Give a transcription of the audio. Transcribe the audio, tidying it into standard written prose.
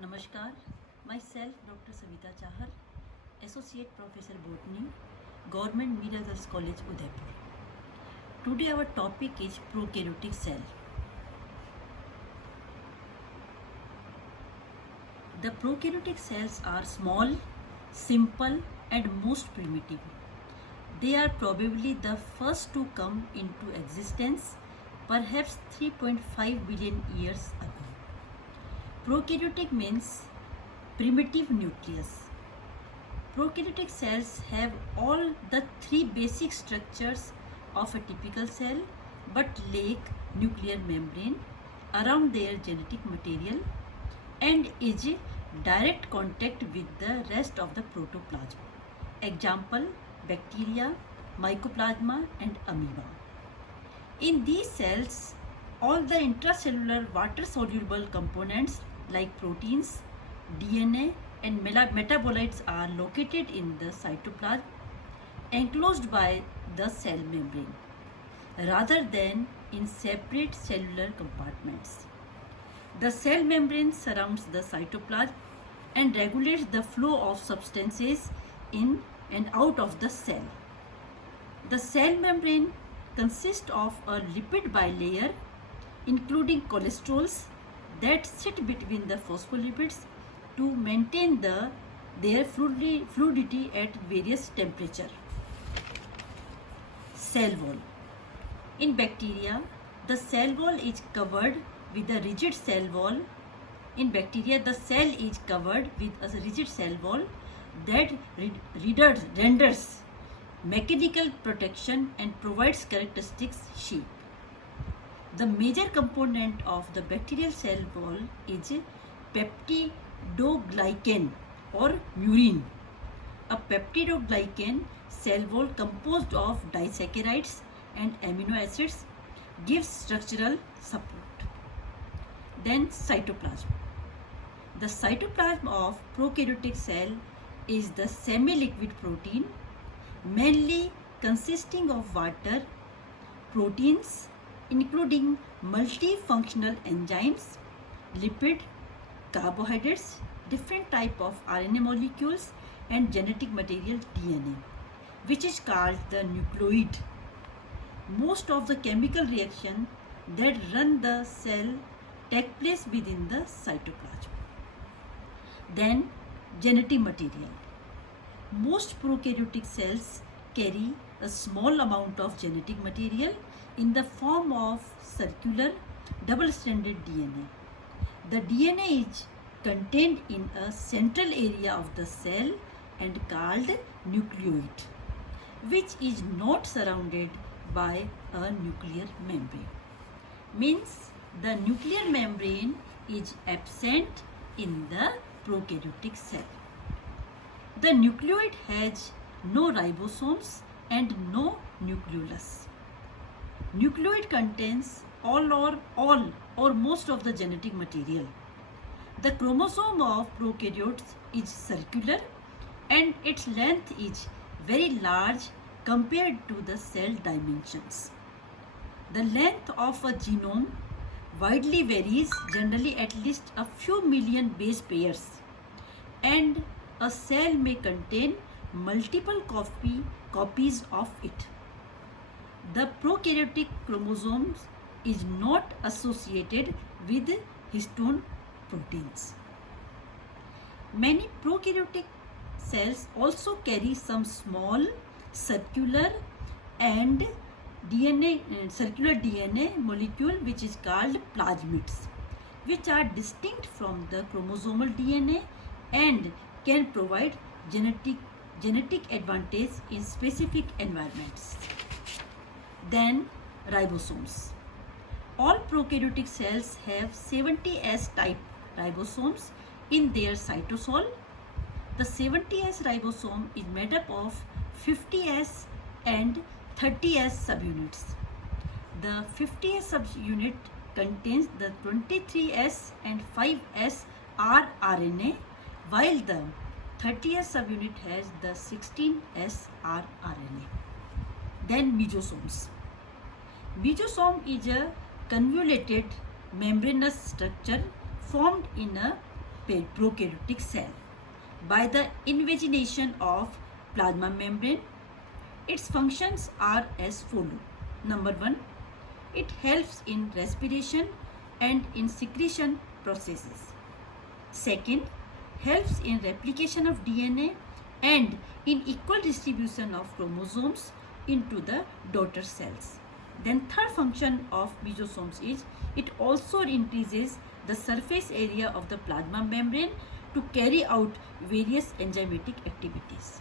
Namaskar, myself Dr. Savita Chahar, Associate Professor Botany, Government Mira Girls College, Udaipur. Today our topic is prokaryotic cell. The prokaryotic cells are small, simple and most primitive. They are probably the first to come into existence, perhaps 3.5 billion years ago. Prokaryotic means primitive nucleus. Prokaryotic cells have all the three basic structures of a typical cell but lack nuclear membrane around their genetic material and is direct contact with the rest of the protoplasm. Example, bacteria, mycoplasma and amoeba. In these cells, all the intracellular water-soluble components like proteins, DNA and metabolites are located in the cytoplasm enclosed by the cell membrane rather than in separate cellular compartments. The cell membrane surrounds the cytoplasm and regulates the flow of substances in and out of the cell. The cell membrane consists of a lipid bilayer including cholesterols that sit between the phospholipids to maintain their fluidity at various temperature. Cell wall. In bacteria, the cell wall is covered with a rigid cell wall. In bacteria, the cell is covered with a rigid cell wall that renders mechanical protection and provides characteristic shape. The major component of the bacterial cell wall is peptidoglycan or murein. A peptidoglycan cell wall composed of disaccharides and amino acids gives structural support. Then cytoplasm. The cytoplasm of prokaryotic cell is the semi-liquid protein mainly consisting of water, proteins including multifunctional enzymes, lipid, carbohydrates, different type of RNA molecules and genetic material DNA, which is called the nucleoid. Most of the chemical reaction that run the cell take place within the cytoplasm. Then genetic material. Most prokaryotic cells carry a small amount of genetic material in the form of circular double-stranded DNA. The DNA is contained in a central area of the cell and called nucleoid, which is not surrounded by a nuclear membrane. Means the nuclear membrane is absent in the prokaryotic cell. The nucleoid has no ribosomes and no nucleolus. Nucleoid contains all or most of the genetic material. The chromosome of prokaryotes is circular and its length is very large compared to the cell dimensions. The length of a genome widely varies, generally at least a few million base pairs, and a cell may contain multiple copies of it. The prokaryotic chromosomes is not associated with histone proteins. Many prokaryotic cells also carry some small circular DNA molecule which is called plasmids, which are distinct from the chromosomal DNA and can provide genetic advantage in specific environments. Then ribosomes. All prokaryotic cells have 70S type ribosomes in their cytosol. The 70S ribosome is made up of 50S and 30S subunits. The 50S subunit contains the 23S and 5S rRNA, while the 30S subunit has the 16S rRNA. Then mesosomes. Mesosome is a convoluted membranous structure formed in a prokaryotic cell by the invagination of plasma membrane. Its functions are as follow. Number 1, it helps in respiration and in secretion processes. Second, helps in replication of DNA and in equal distribution of chromosomes into the daughter cells. Then third function of mesosomes is it also increases the surface area of the plasma membrane to carry out various enzymatic activities.